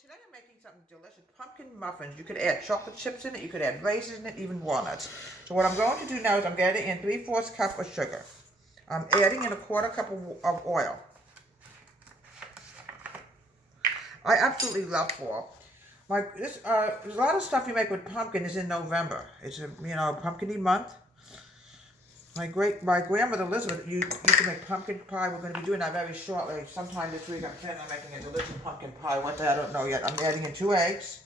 today I'm making something delicious, pumpkin muffins. You could add chocolate chips in it, you could add raisins in it, even walnuts. So what I'm going to do now is I'm adding in 3/4 cup of sugar. I'm adding in 1/4 cup of oil. I absolutely love fall. There's a lot of stuff you make with pumpkin is in November. It's a pumpkin-y month. My grandmother Elizabeth used to make pumpkin pie. We're going to be doing that very shortly. Sometime this week I'm planning on making a delicious pumpkin pie. What I don't know yet. I'm adding in 2 eggs.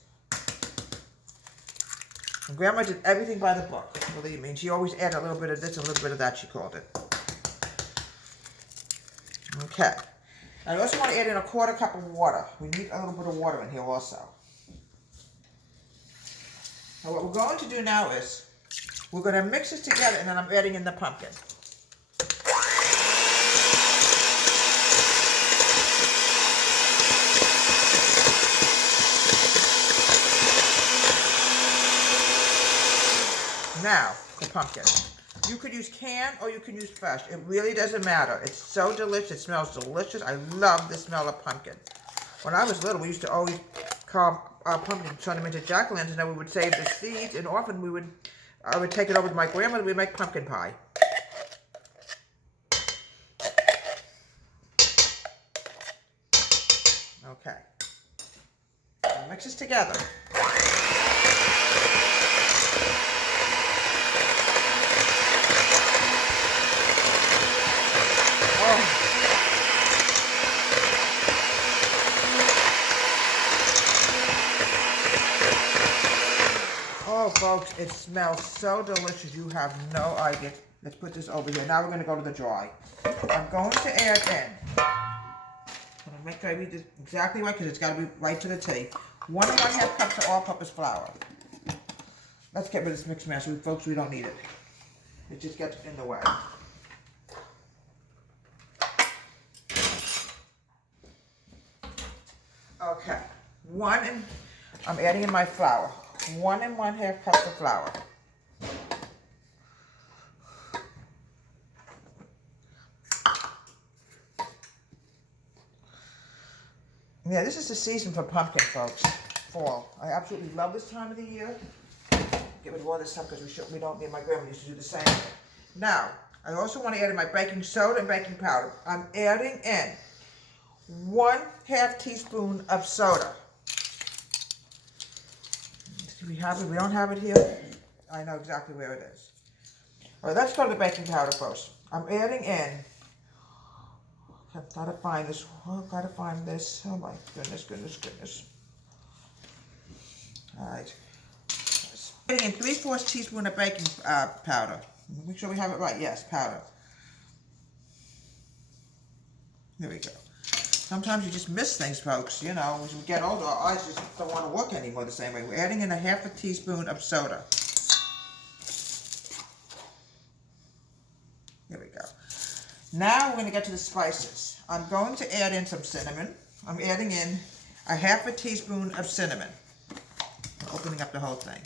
And Grandma did everything by the book, believe me. And she always added a little bit of this and a little bit of that, she called it. Okay. I also want to add in 1/4 cup of water. We need a little bit of water in here also. Now what we're going to do now is we're going to mix this together, and then I'm adding in the pumpkin. Now, the pumpkin. You could use canned or you can use fresh. It really doesn't matter. It's so delicious. It smells delicious. I love the smell of pumpkin. When I was little, we used to always carve our pumpkin, turn them into jack-o'-lanterns, and then we would save the seeds, and often I would take it over to my grandmother. We'd make pumpkin pie. Okay. I'll mix this together. Oh, folks, it smells so delicious. You have no idea. Let's put this over here. Now we're going to go to the dry. I'm going to add in. I'm going to make sure I read this exactly right because it's got to be right to the T. 1 1/2 cups of all-purpose flour. Let's get rid of this mixed mash. Folks, we don't need it. It just gets in the way. Okay. I'm adding in my flour. 1 1/2 cups of flour. Yeah, this is the season for pumpkin, folks. Fall. I absolutely love this time of the year. Get rid of all this stuff because we don't need. My grandma used to do the same thing. Now, I also want to add in my baking soda and baking powder. I'm adding in 1/2 teaspoon of soda. Do we have it? We don't have it here? I know exactly where it is. All right, let's go to the baking powder first. I'm adding in. I've got to find this. Oh, I've got to find this. Oh my goodness. All right. Adding in 3/4 teaspoon of baking powder. Make sure we have it right. Yes, powder. There we go. Sometimes you just miss things, folks. You know, as we get older, our eyes just don't want to work anymore the same way. We're adding in 1/2 teaspoon of soda. Here we go. Now we're going to get to the spices. I'm going to add in some cinnamon. I'm adding in 1/2 teaspoon of cinnamon. I'm opening up the whole thing.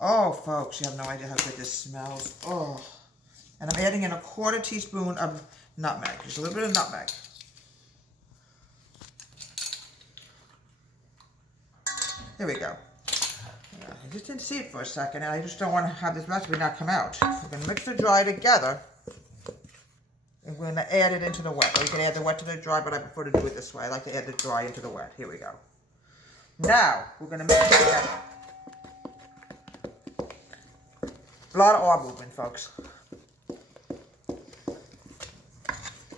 Oh, folks, you have no idea how good this smells. Oh. And I'm adding in 1/4 teaspoon of nutmeg. Just a little bit of nutmeg. There we go. I just didn't see it for a second, and I just don't want to have this recipe not come out. We're going to mix the dry together, and we're going to add it into the wet. Or you can add the wet to the dry, but I prefer to do it this way. I like to add the dry into the wet. Here we go. Now, we're going to mix it together. A lot of arm movement, folks.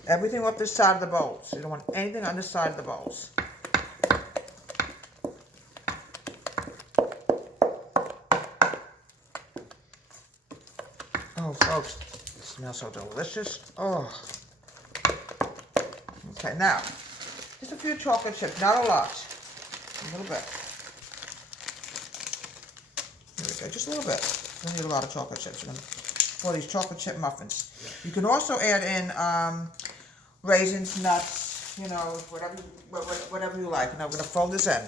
Everything off this side of the bowls. You don't want anything on this side of the bowls. Oh, folks, it smells so delicious. Oh. Okay, now, just a few chocolate chips, not a lot. A little bit. There we go, just a little bit. Don't need a lot of chocolate chips for these chocolate chip muffins. You can also add in raisins, nuts, you know, whatever you like. Now we're going to fold this in.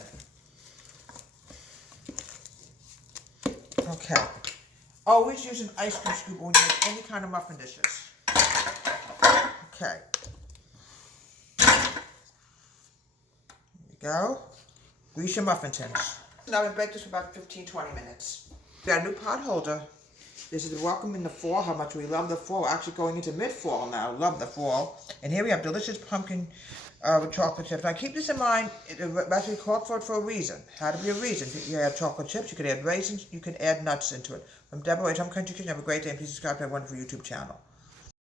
Okay. Always use an ice cream scoop when you make any kind of muffin dishes. Okay. go. Grease your muffin tins. Now we bake this for about 15-20 minutes. We got a new pot holder. This is welcome in the fall, how much we love the fall. We're actually going into mid-fall now. Love the fall. And here we have delicious pumpkin with chocolate chips. Now keep this in mind, it actually called for it for a reason. Had to be a reason. You add chocolate chips, you could add raisins, you can add nuts into it. From Deborah, Home Country Kitchen, have a great day and please subscribe to my wonderful YouTube channel.